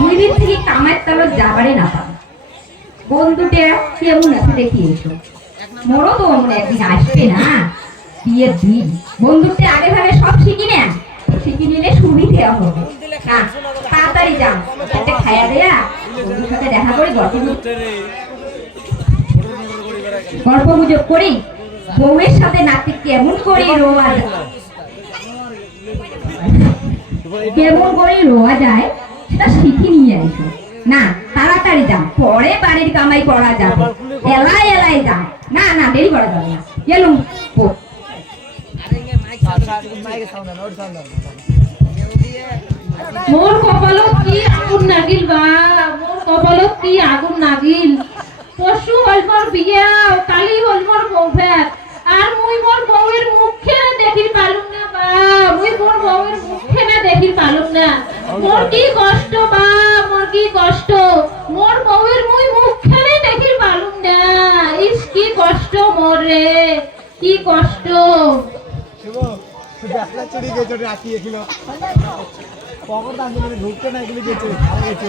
দুই দিন থেকে তালো যাবারই না পাবো। বন্ধুটা কেমন আছে তো অমন একদিন আসবে না, বিয়ের দিন। আগে ভাবে সব শিখি নিলে সুবিধে হবে। তাড়াতাড়ি যাও, একটা খাইয়া দেয়া। বন্ধুর সাথে দেখা করে, গল্প গল্প গুজব করি। বউয়ের সাথে নাতি কেমন করে রোয়া যায়? কেমন করে রোয়া যায়? সেটা শিখে নিয়ে এসো না, তাড়াতাড়ি যাও। পরে বাড়ির কামাই করা যাবে। এলাই এলাই যাও। না না, দেরি করা যাবে না। গেলুম। মোর কপালত কি আগুন নাগিল বা? মোর কপালত কি আগুন নাগিল? পশু হল মোর বিয়া, কালি হল মোর বউভের আর মুই মোর বউয়ের মুখে না দেখি পালুম না, বা। মুই মোর বউয়ের মুখে না দেখি পালুম না। মোর কি কষ্ট, বা, মোর কি কষ্ট? মোর বউয়ের মুই মুখে না দেখি পালুম না। ইস, কি কষ্ট মোর রে, কি কষ্ট। চুরি গেছে রাখি ঢুকতে না গেছে।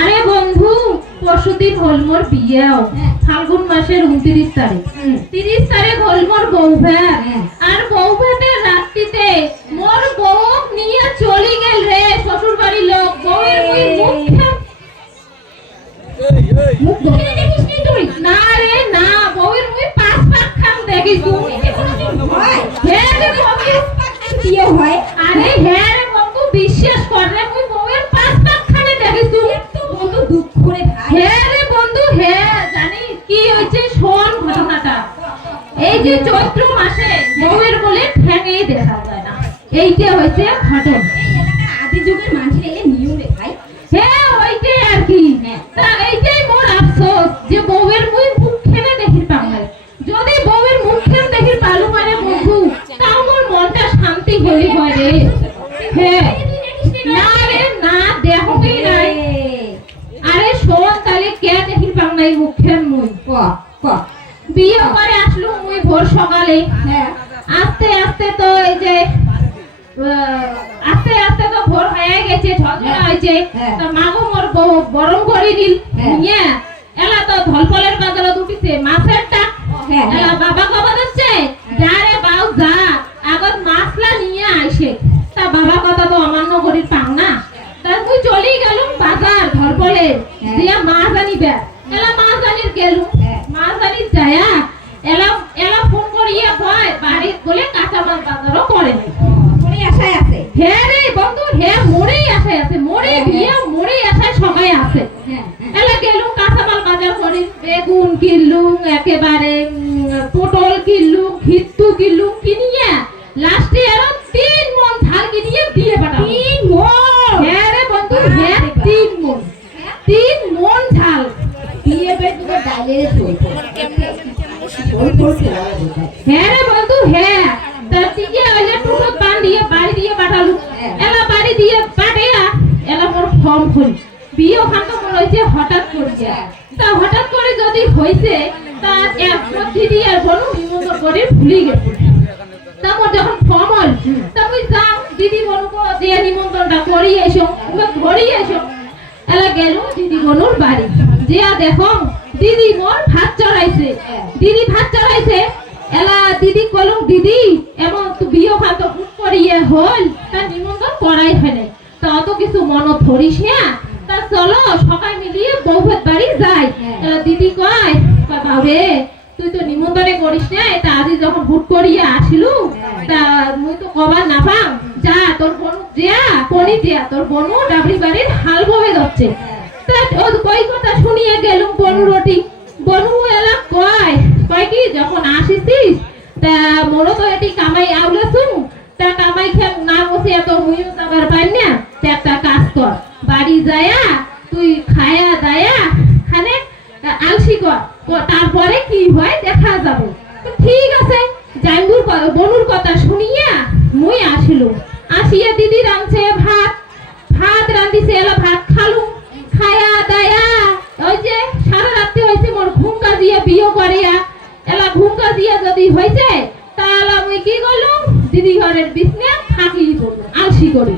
আরে বন্ধু পরশুদিন হল মোর বিয়েও। হ্যাঁ। ফাল্গুন মাসের উনত্রিশ তারিখ। তিরিশ তারিখ হল মোর বউ ভাত হ্যাঁ। আর বউ ভাতের রাত্রিতে মোর বউ নিয়ে চলি গেল রে শ্বশুর বাড়ির লোক। বউয়ের মুই মুখ দক্ষিণে দেখিস নি তুই না রে না। বউয়ের মুই পাঁচ পাক খান দেখিস তুই। হ্যাঁ রে বউ বিয়ে হয়। আরে হ্যাঁ হ্যাঁ না রে না দেখবি নাই। আরে শোন তাহলে কে দেখি পাঙ্গাই মুখের মুই? ক ক। বিয়ে করে আসলো মুই ভোর সকালে। হ্যাঁ আস্তে আস্তে তো এই যে আস্তে আস্তে তো ভোর হয়ে গেছে ঝগড়া হয়েছে। হ্যাঁ। তা মাগো মোর বউ বরং করে দিল। হ্যাঁ। নিয়ে এলা তো ধলপলের বাজারে দুটিছে মাছের টাক হ্যাঁ, হ্যাঁ। এলা বাবা কবা দিচ্ছে যা রে বাউ যা। আগত মাছলা নিয়ে আইসে। তা বাবা কথা তো অমান্য করি পাং না? তা তুই চলেই গেলুম বাজার ধলপলে হ্যাঁ। দিয়া মাছ আনিবে এলা মাছ আনির গেলুম হ্যাঁ। মাছ আনির যায়া। এলা এলা ফোন করিয়া কয় বাড়িত বলে কাঁচা মাছ বাজারও করে আশায় আছে? হ্যাঁ রে বন্ধু মোরেই আশায় আছে। মোরে আশায় সবাই আছে। এলা গেলুম কাঁচামাল বাজার করি। বেগুন কিনলুম একেবারে পটল কিনলুম ভিত্তু কিনলুম কিনিয়ে লাস্টে আরও তিন মন ধার কিনিয়ে দিয়ে পাঠাবো তিন মন হ্যাঁ রে বন্ধু হ্যাঁ তিন মন তিন মন ঝাল বিয়ে বের দুটো ডাইলের চলছে ওই করছে হ্যাঁ হ্যাঁ। বাড়ি দিয়ে পাঠালু। এলা বাড়ি দিয়ে হঠাৎ তা হঠাৎ করে যদি হয়েছে তা এক দিদি আর বলু নিমন্ত্রণ করে ভুলি গেছে। তা মোর যখন ফর্ম হল যাও, দিদি দিয়ে নিমন্ত্রণটা করি এসো ধরি এসো। এলা গেল দিদি বনুর বাড়ি। জিয়া দেখো, দিদি মোর ভাত চড়াইছে। দিদি ভাত চড়াইছে, এলা দিদি কলম, দিদি, এমন তো বিয়ে ভাত হুট করিয়ে হল তা নিমন্ত্রণ করাই ফেলে। তা অত কিছু মন ধরিস না। তা চলো, সবাই মিলিয়ে বৌভাত বাড়ি যাই। এলা দিদি কয় কয় বাবে তুই তো নিমন্ত্রণে করিস না তা আজি যখন হুট করিয়া আসিলু, তা মুই তো কবার না পাম। যা, তোর বনু, যা পনি যা, তোর বনু ডাবরি বাড়ির হাল বয়ে যাচ্ছে কই কথা শুনিয়ে গেলুম বনুরটি বনু এলা কয় কয় কি, যখন আসিছিস, তা মোরো তো এটি কামাই আউলেছু তা কামাই খেম না বসে এত একটা কাজ কর, বাড়ি যায়া, তুই খায়া দায়া, খানে আলসি কর। তারপরে কি হয় দেখা যাব। ঠিক আছে, জাঙ্গুর বনুর কথা শুনিয়া মুই আসিল আসিয়া দিদি রাঁধছে ভাত। ভাত রাঁধিছে, এলা ভাত খালুম। খায়া দায়া, ওই যে সারা রাত্রি হয়েছে মোর ঘুমকা দিয়ে বিয়ে করিয়া। এলা ঘুমকা দিয়ে যদি হয়েছে, তাহলে আমি কি করলাম? দিদি ঘরের বিছনে ফাঁকি করলাম আলসি করি।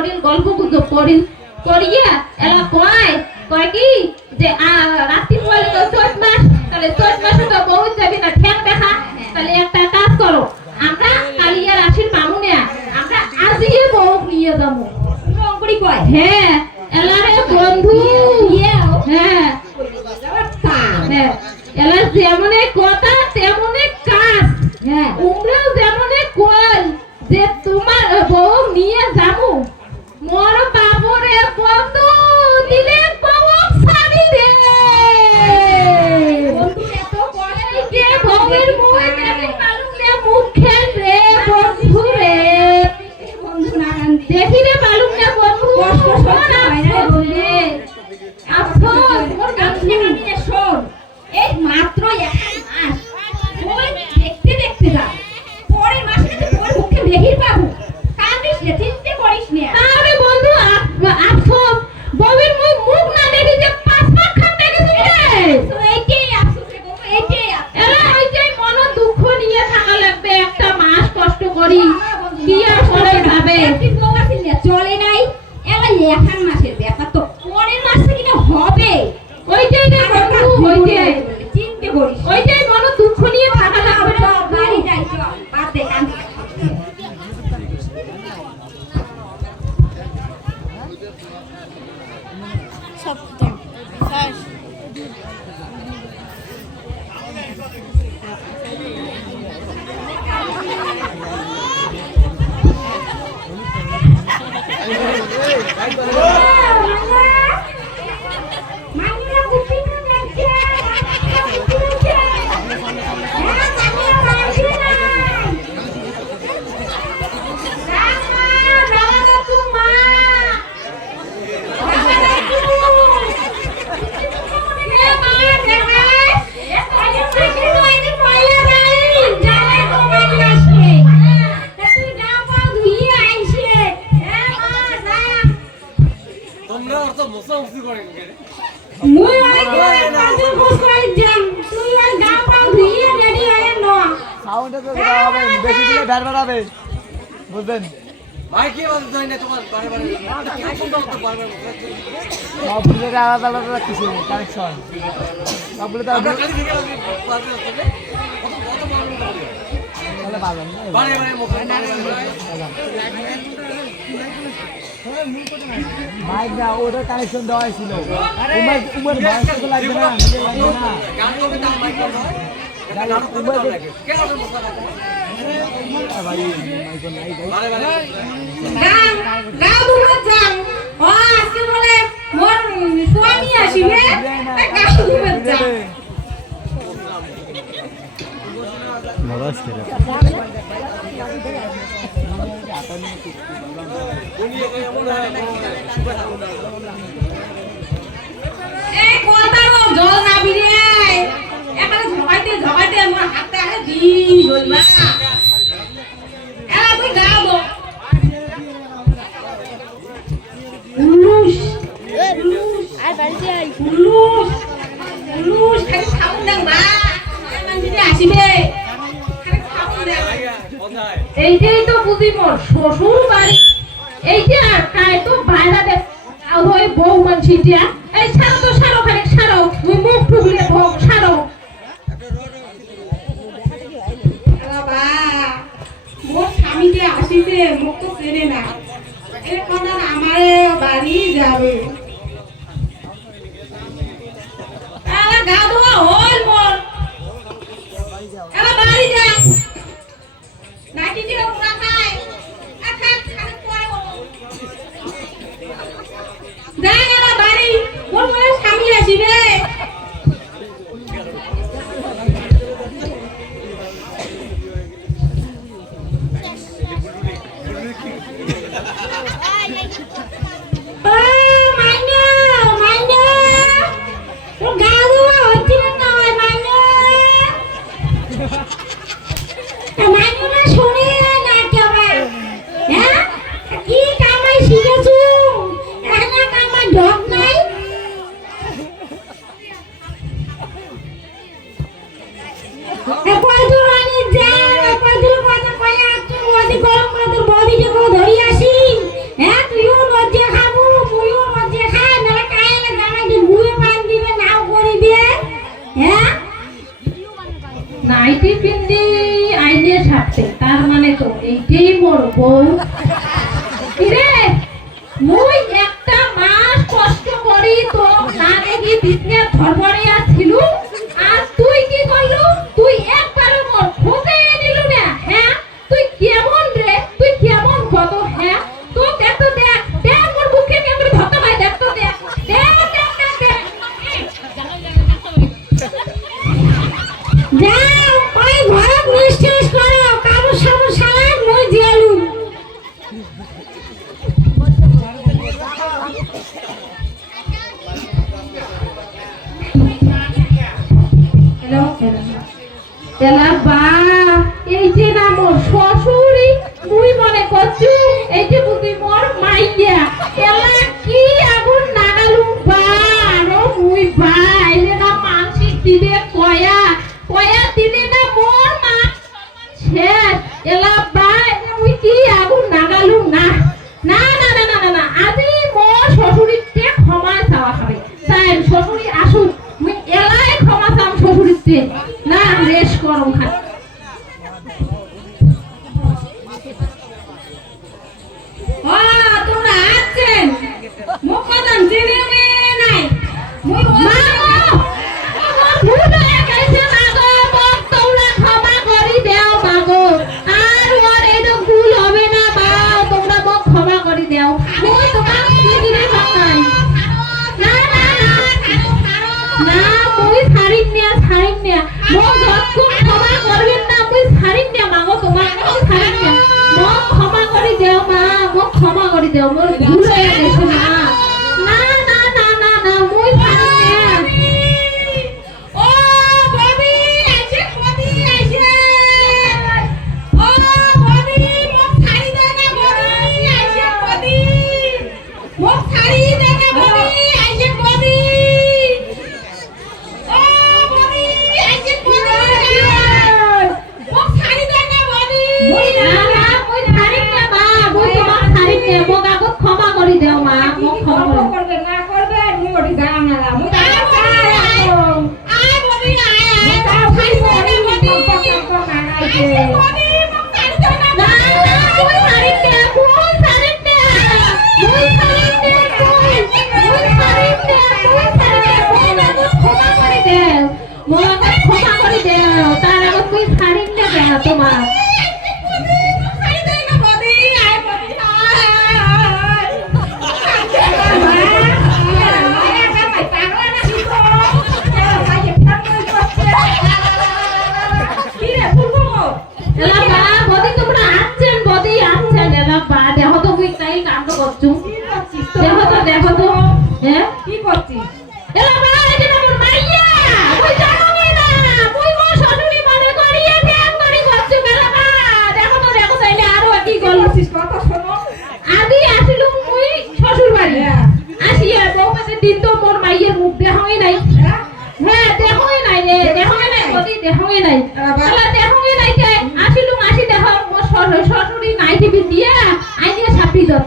করিন গল্প গুজব করিন করিয়া এলা কয় কয় কি যে রাত্রি পরে তো চোদ্দ মাস, তাহলে চোদ্দ মাস তো বউ যাবি না, ঠ্যাং দেখা, তাহলে একটা কাজ করো, আমরা কালিয়া রাশির মামুনিয়া, আমরা আজিয়ে বহু নিয়ে যাব। শঙ্করি কয়? হ্যাঁ এলা রে বন্ধু হ্যাঁ।, হ্যাঁ এলা যেমনে কথা, তেমনে কাজ হ্যাঁ। 你看嘛。সবগুলোতে আলাদা আলাদা কিছু নেই কানেকশন সবগুলোতে ভালো না ওটার কানেকশন দেওয়া হয়েছিল ভাই নাইটি পিন্দি আইনে সাপছে তার মানে তো এইটাই মোর বউ। কিরে মুই একটা মাস কষ্ট করি তো না দেখি বিজনেস ধর্মরে ছিল? আর তুই কি করলু তুই একবার মোর খোঁজে নিলু না হ্যাঁ? তুই কেমন রে? তুই কেমন কত হ্যাঁ? তো দেখ দেখ দেখ মোর বুকে কেমন ধরতে পাই দেখ দেখ দেখ দেখ দেখ দেখ। ela vai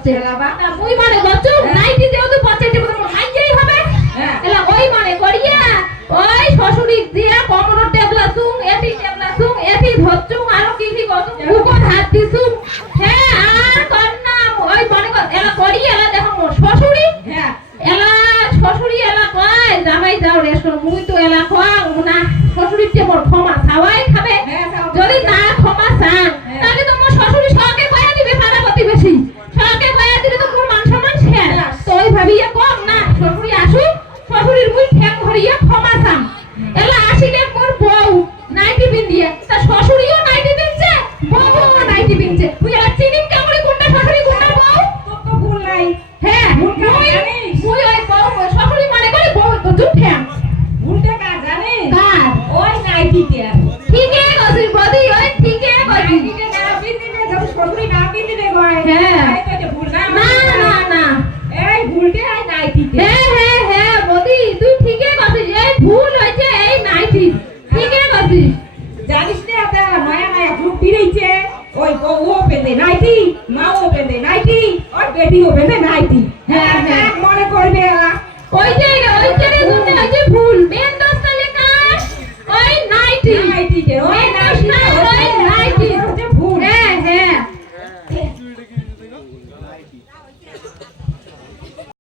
te alabanza. Muy mal তো